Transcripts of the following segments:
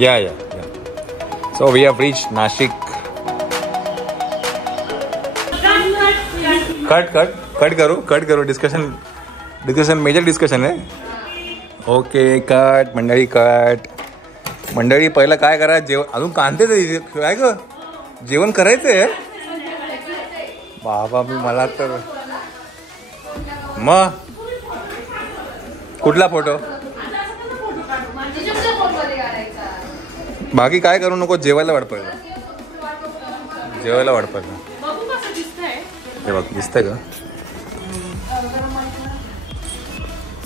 या so we have reach Nashik. Cut करू discussion major discussion आहे. ओके कट मंडळी पहिलं काय करा जेवण अजून कांदे काय ग जेवण करायचंय बाबा मला तर मग कुठला फोटो बाकी काय करू नको जेवायला वाढ हे बघ दिसतंय का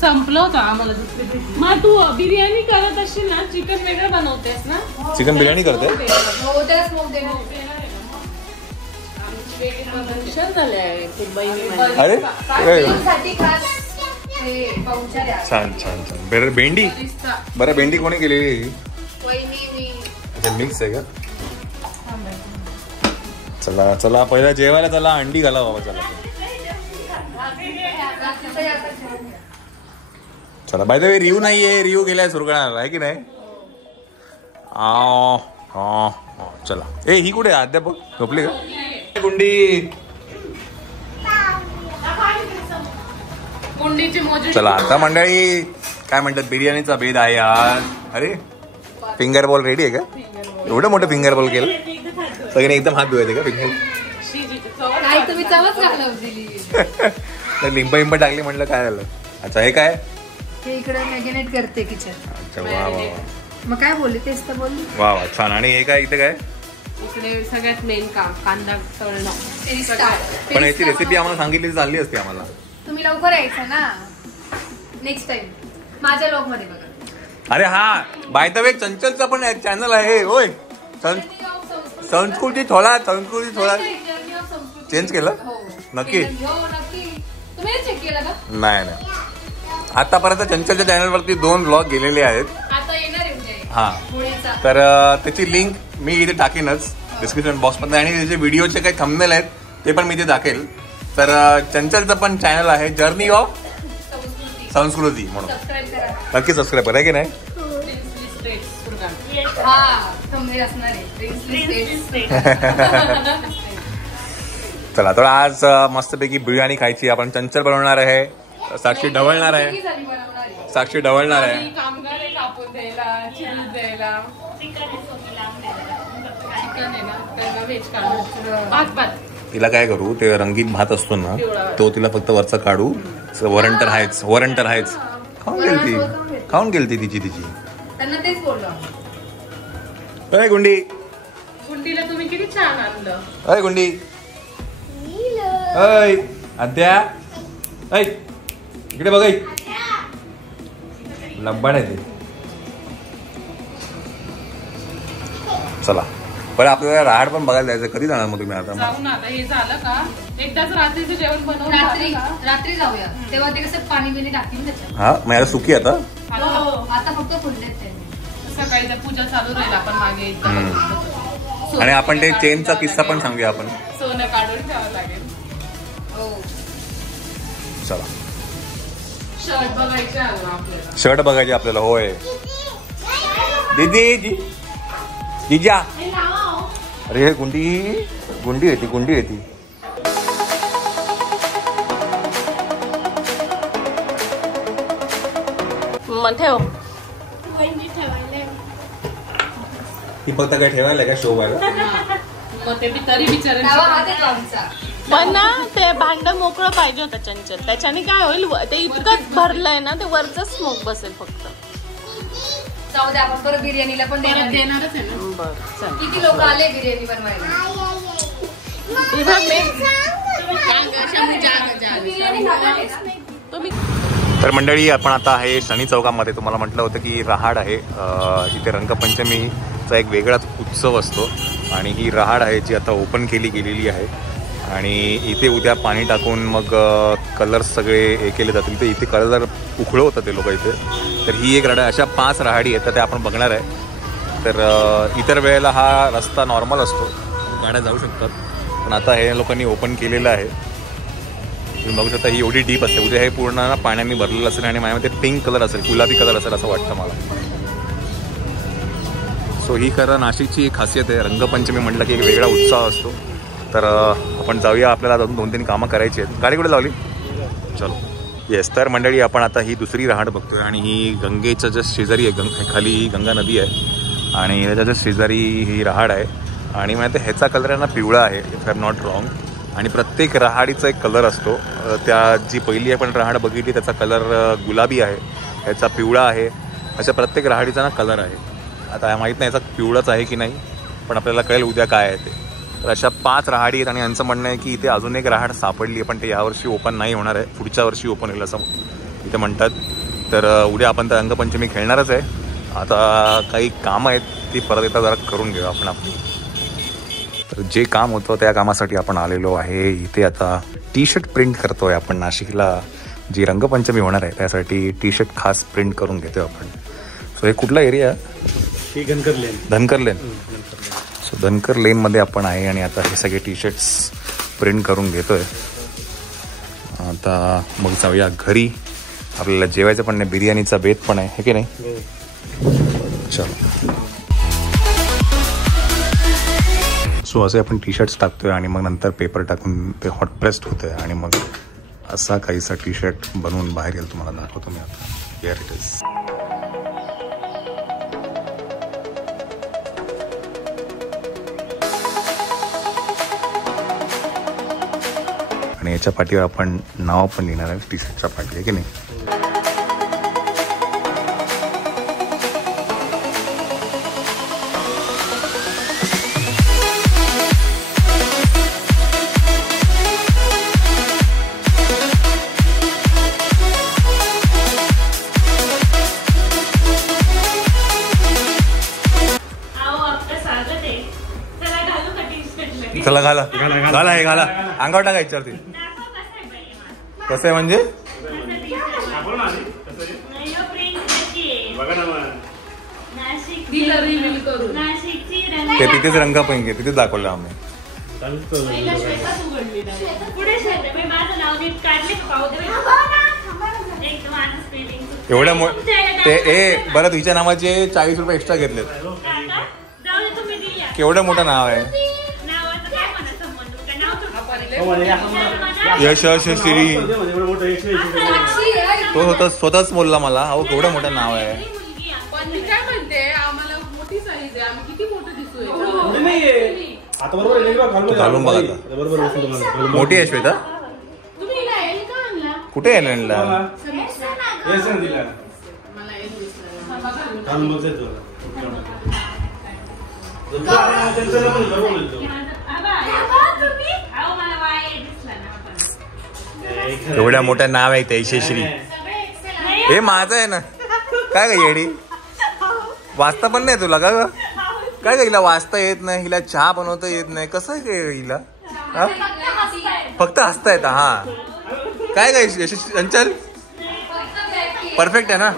संपलं होतं आम्हाला. मग तू बिर्याणी करत असशील ना चिकन वेगळं बनवतेस ना. चिकन बिर्याणी करते अरे छान भेंडी बरं भेंडी कोणी केलेली मिक्स आहे का. चला पहिला जेवायला चला अंडी घाला बाबा चला बाय द वे रिव्ह्यू नाहीये रिव्ह्यू केलाय सुरगणार आहे की नाही. चला ही कुठे अध्यापक झोपली का गुंडी. चला आता मंडळी काय म्हणतात बिर्याणीचा भेद आहे यार. अरे फिंगर बॉल रेडी आहे का एवढं मोठं फिंगर बॉल केलं सगळ्यांनी एकदम हात धुवायचे का फिंगर लिंब टाकली म्हटलं काय झालं. अच्छा हे काय इकडे मॅगिनेट करते किचन. अच्छा वा मग काय बोलली तेच तर बोलली. वा छान. आणि हे काय इथे काय इकडे सगळ्यात मेन काम कांदा तळणं. पण याची रेसिपी आम्हाला सांगितली चालली असते आम्हाला. तुम्ही लवकर यायचं ना नेक्स्ट टाइम माझ्या ब्लॉग मध्ये बघा. अरे हा बाय द वे चंचलचा पण चॅनल आहे होय. संस्कृती थोडा चेंज केलं नक्की नाही आतापर्यंत चंचलच्या चॅनलवरती 2 व्लॉग गेलेले आहेत. हा तर त्याची लिंक मी इथे टाकेनच डिस्क्रिप्शन बॉक्समध्ये आणि त्याचे व्हिडिओचे काही थंबनेल आहेत ते पण मी इथे टाकेल. तर चंचलचं पण चॅनल आहे जर्नी ऑफ संस्कृती म्हणून नक्की सबस्क्राईब करा की नाही. चला तर आज मस्तपैकी बिर्याणी खायची आपण. चंचल बनवणार आहे साक्षी ढवळणार आहे तिला काय करू ते रंगीत भात असतो ना तो तिला फक्त वरचा काढू. वरण तर आहेच खाऊन गेलती तिची त्यांना तेच बोललो. अय गुंडीला तुम्ही किती छान आणलं. अय गुंडी अय अद्या ऐ इकडे बघ लंबाड आहे ते. चला पण आपल्याला राहाड पण बघायला जायचं. कधी जाणार मग तुम्ही आता हे झालं का एकदाच रात्रीचं जेवण बनवून रात्री जाऊया तेव्हा ते कसं पाणी बिणी टाकतील त्याच्यात. हा मग सुकी आता आता फक्त फुललेत ते. सकाळी पूजा चालू राहील आपण मागे आणि आपण ते चेनचा किस्सा पण सांगूया आपण. सोनं काढून ठेवावं लागेल. चला शर्ट बघायचे आपल्याला होय दीदी जीजा. अरे गुंडी येते ठेव ती फक्त काय ठेवायला का शो व्हायला. तरी पण ना ते भांड मोकळं पाहिजे होतं चंचल. त्याच्याने काय होईल ते इतकंच भरलंय ना ते वरच स्मोक बसेल फक्त. जाऊ दे आपण परत बिर्याणीला पण देणारच आहे ना. बरं किती लोक आले बिर्याणी बनवायला. तर मंडळी आपण आता आहे शनी चौकामध्ये. तुम्हाला म्हटलं होतं की रहाड आहे इथे रंगपंचमीचा एक वेगळाच उत्सव असतो आणि ही रहाड आहे जी आता ओपन केली गेलेली आहे. आणि इथे उद्या पाणी टाकून मग कलर्स सगळे हे केले जातील. ते इथे कलर उखळवतात ते लोक इथे. तर ही एक रहाड अशा 5 रहाडी आहेत तर ते आपण बघणार आहे. तर इतर वेळेला हा रस्ता नॉर्मल असतो गाड्या जाऊ शकतात पण आता हे लोकांनी ओपन केलेलं आहे. तुम्ही बघू शकता ही एवढी डीप असते. उद्या हे पूर्ण ना पाण्याने भरलेलं असेल आणि माझ्यामध्ये पिंक कलर असेल गुलाबी कलर असेल असं वाटतं मला. सो ही खरं नाशिकची एक खासियत आहे. रंगपंचमी म्हटलं की एक वेगळा उत्साह असतो. तर आपण जाऊया, आपल्याला अजून 2-3 कामं करायची आहेत. गाडी कुठे लावली? चलो. येस, तर मंडळी आपण आता ही दुसरी रहाड बघतोय आणि ही गंगेच्या जस्ट शेजारी आहे. खाली ही गंगा नदी आहे आणि त्याच्या जस्ट शेजारी ही रहाड आहे. आणि माहिती ह्याचा कलर आहे ना पिवळा आहे, if I am not wrong. आणि प्रत्येक रहाडीचा एक कलर असतो. त्या जी पहिली आपण रहाड बघितली त्याचा कलर गुलाबी आहे, ह्याचा पिवळा आहे. अशा प्रत्येक रहाडीचा ना कलर आहे. आता माहीत नाही याचा पिवळाच आहे की नाही, पण आपल्याला कळेल उद्या काय आहे ते. तर अशा 5 रहाडी आहेत आणि यांचं म्हणणं आहे की इथे अजून एक रहाड सापडली आहे, पण ते यावर्षी ओपन नाही होणार आहे, पुढच्या वर्षी ओपन होईल असं इथे म्हणतात. तर उद्या आपण तर रंगपंचमी खेळणारच आहे. आता काही कामं आहेत ती परत एकदा जरा करून घेऊ आपण आपली. तर जे काम होतं त्या कामासाठी आपण आलेलो आहे इथे. आता टी शर्ट प्रिंट करतोय आपण. नाशिकला जी रंगपंचमी होणार आहे त्यासाठी टी शर्ट खास प्रिंट करून घेतोय आपण. सो हे कुठला एरिया? धनकर लेन. धनकर लेन. सो धनकर लेनमध्ये आपण आहे आणि आता हे सगळे टी शर्ट्स प्रिंट करून घेतोय. आता मग जाऊया घरी. आपल्याला जेवायचं पण नाही, बिर्याणीचा बेत पण आहे, हे की नाही? चलो. सो असे आपण टी शर्ट्स टाकतोय आणि मग नंतर पेपर टाकून ते हॉट प्रेस्ड होतंय आणि मग असा काहीसा टी शर्ट बनवून बाहेर येईल. तुम्हाला दाखवतो मी आता. Here it is. आणि याच्या पाठीवर आपण नाव पण लिहिणार आहे टी शर्टच्या पाठी, आहे की नाही? चला घाला घाला हे घाला अंगावर टाका याच्यावरती. कसं आहे म्हणजे? ते तिथेच रंगपंचमी तिथेच दाखवलं आम्ही. एवढ्या ते बरं तुझ्या नावाचे 40 रुपये एक्स्ट्रा घेतलेत. केवढं मोठं नाव आहे. यश श्री तो स्वतःच बोलला मला. अहो केवढं मोठं नाव आहे. घालून बघा. मोठी आहे श्वेता. कुठे आहे लंडला? एवढ्या मोठं नाव आहे ते यशश्री. हे माझं आहे ना. काय ग येडी, वाचता पण नाही तुला का? काय ग हिला वाचता येत नाही, हिला चहा बनवता येत नाही, कसं आहे काय हिला? फक्त हसता येतं. हा काय काय यशस्वी अंचल परफेक्ट आहे ना.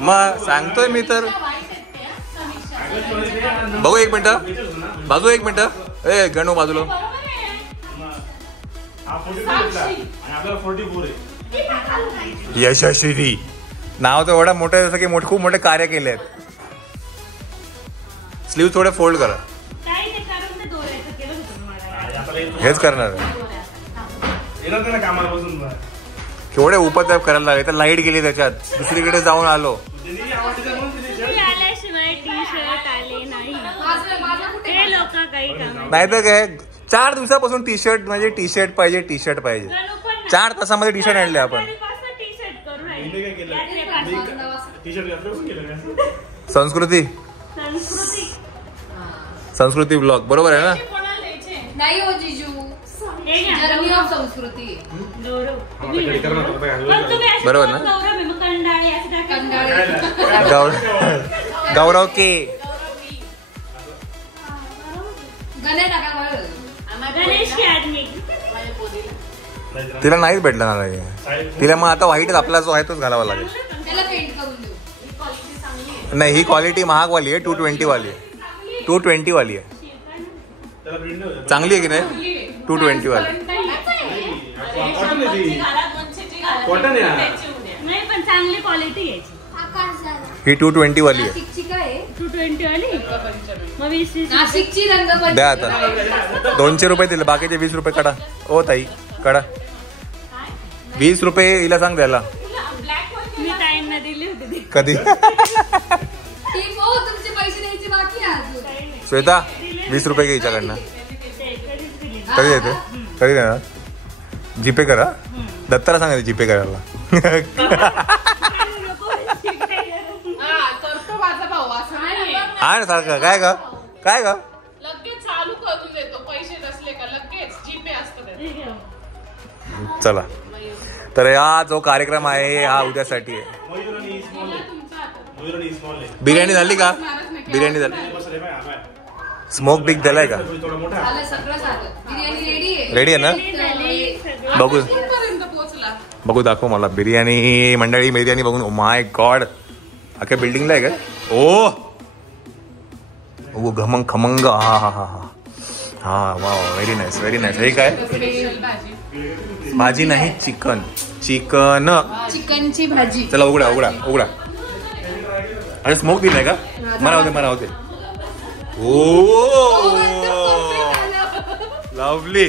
मग सांगतोय मी तर. बघू एक मिनिट बाजू, एक मिनिट. ए गणू बाजूला. यशस्वी नाव तर एवढा मोठं जसं की खूप मोठे कार्य केले आहेत. स्लीव थोडे फोल्ड करा. हेच करणार केवढे उपद्रव करायला लागले. तर लाईट गेली त्याच्यात, दुसरीकडे जाऊन आलो. नाही तर काय 4 दिवसापासून टी शर्ट म्हणजे टी शर्ट पाहिजे, टी शर्ट पाहिजे. 4 तासामध्ये टी शर्ट आणले आपण. संस्कृती ब्लॉग बरोबर आहे ना? नाही हो जीजू, संस्कृती बरोबर ना? गौरव के तिला नाहीच भेटलं ना. तिला मग आता व्हाईट आपला जो आहे तोच घालावा लागेल. नाही ही क्वालिटी महागवाली आहे. 220 वाली आहे. 220 वाली आहे. चांगली आहे की नाही? 220 वाली. कॉटन आहे नाही पण चांगली क्वालिटी आहे. ही 220 वाली आहे. नाशिकची काय आहे? 220 वाली मग 20 नाशिकची रंगपंचमी. द्या आता 200 रुपये दिले, बाकीचे 20 रुपये काढा. ओ ताई काढा, 20 रुपये हिला सांग द्यायला. मी ताईंना दिली होती ती. कधी टीप हो, तुमचे पैसे द्यायचे बाकी आहे अजून. श्वेता 20 रुपये घे हिच्याकडनं. कधी देते, कधी देणार? जीपे करा, दत्ताला सांगायचं जीपे करायला. करतो माझा भाऊ असं नाही. हा ना सारखं. काय ग काय ग लगेच चालू करून देतो, पैसे नसले का लगेच जीपे असतं. चला तर हा जो कार्यक्रम आहे हा उद्यासाठी आहे. बिर्याणी झाली का? बिर्याणी झाली. स्मोक बिग दिलाय का? झालं सगळं झालं. बिर्याणी रेडी रेडी आहे. आहे ना? बघू पोहोचला. बघू, दाखव मला बिर्याणी. मंडळी बिर्याणी बघून ओ माय गॉड, अख्या बिल्डिंगला आहे का? ओ खमंग खमंग. हा हा हा हा हा वा, व्हेरी नाईस व्हेरी नाईस. हे काय भाजी? नाही, चिकन. चिकन चिकनची भाजी. चला उघडा उघडा उघडा. आणि स्मोक दिलाय का? मला होते मला होते. Oh lovely.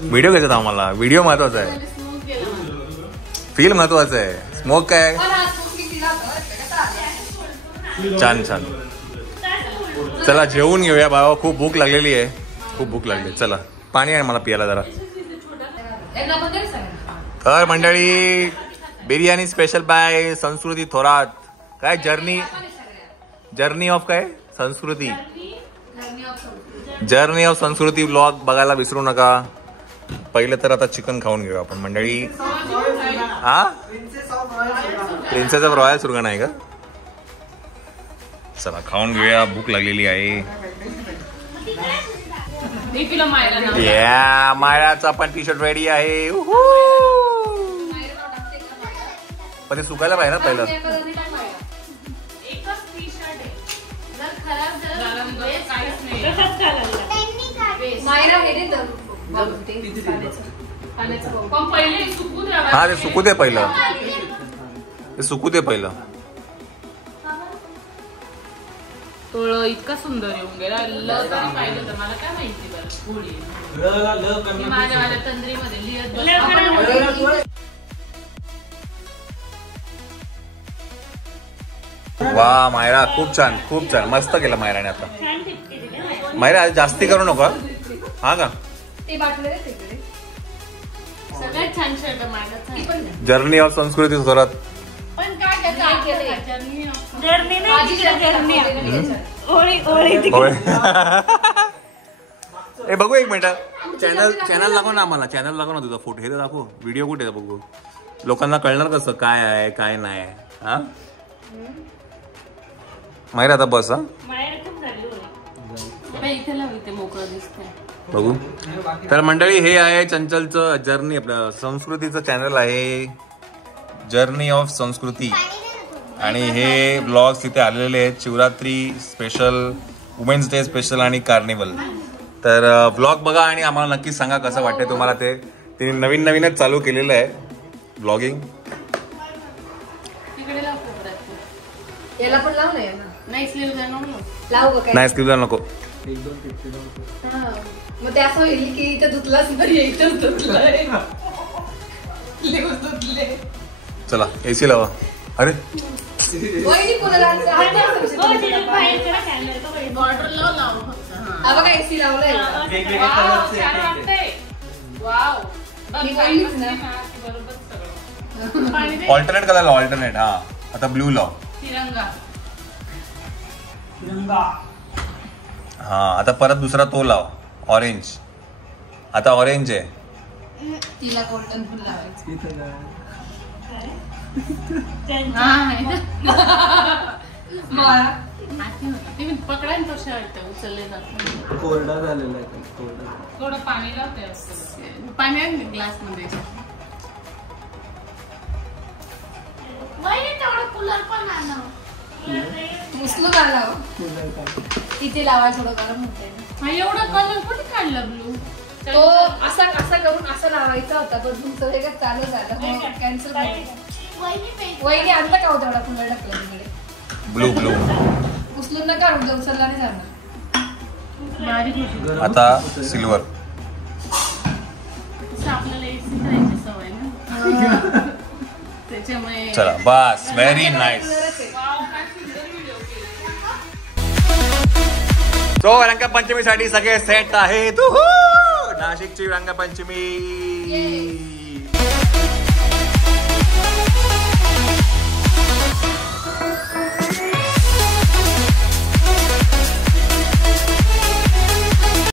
व्हिडिओ घ्यायचा आम्हाला. व्हिडिओ महत्वाचा आहे, फील महत्वाचं आहे. स्मोक काय? छान छान. चला जेवून घेऊया बाबा, खूप भूक लागलेली आहे, खूप भूक लागली. चला पाणी आहे मला पियाला जरा. तर मंडळी बिर्याणी स्पेशल बाय संस्कृती थोरात. काय जर्नी ऑफ काय संस्कृती, जर्नी ऑफ संस्कृती व्लॉग बघायला विसरू नका. पहिले तर आता चिकन खाऊन घेऊ आपण मंडळी. हा प्रिन्सेस ऑफ रॉयल सुरगा नाही का? चला खाऊन घेऊया, भूक लागलेली आहे. या मायाचा पण टी शर्ट रेडी आहे. पण ते सुकायला पाहिजे ना पहिलं. हा ते सुकू दे पहिलं, ते सुकू दे पहिलं. तोळ इतका सुंदर येऊन गेला. पाहिलं तर मला काय माहिती बरं. पुढे माझ्या तंद्रीमध्ये लिहित. वा मायरा खूप छान मस्त केलं मायराने. आता मायरा जास्ती करू नका हा का? सगळ्यात छान शर्ट माझा. जर्नी ऑफ संस्कृती थोरात. पण काय ए बघू एक मिनिट. चॅनल दाखव ना आम्हाला, चॅनल दाखव ना तुझा फोटो. हे दाखव, व्हिडिओ कुठे बघू, लोकांना कळणार कसं काय आहे काय नाही. हा मायरा आता बस. हा बघू. तर मंडळी हे आहे चंचलचं जर्नी, आपलं संस्कृतीचं चॅनल आहे जर्नी ऑफ संस्कृती. आणि हे ब्लॉग्स तिथे आलेले आहेत. Shivratri special, women's day special आणि कार्निवल. तर ब्लॉग बघा आणि आम्हाला नक्की सांगा कसं वाटतंय तुम्हाला. ते नवीनच चालू केलेलं आहे ब्लॉगिंग. याला पण लाव ना. नाही स्लीव्ह लावू नाही स्लीव्हला नको. मग ते असं होईल की इथं धुतलाच नाही, इथंच धुतलंय. चला एसी लावा. अरे बघा एसी लावलंय. ऑल्टरनेट कलर लाव, ऑल्टरनेट. हा आता ब्ल्यू लाव. हा आता परत दुसरा तो लाव, ऑरेंज. आता ऑरेंज आहे. तिला गोल्डन फुल लावायचं. पकडायला तो शर्ट उचलले जातो. कोरडा झालेला आहे. थोडं पाणी लावते, पाणी आहे ग्लास मध्ये. कूलर पण मुसलू घालावं तिथे लावायला थोडं गरम होते. एवढा कलर कुठे काढला ब्लू? तो असा करून असं लावायचा होता पण तुमचं हे काय चालू झालं कॅन्सल वहिनी आणलं का होता एवढा फुलं टाकलं तिकडे ब्लू ब्लू उचलून नका उचलला नाही जाणार आता सिल्वर आपल्याला एसी करायची सवय ना त्याच्यामुळे चला बस व्हेरी नाईस. सो रंगपंचमीसाठी सगळे सेट आहेत. नाशिकची रंगपंचमी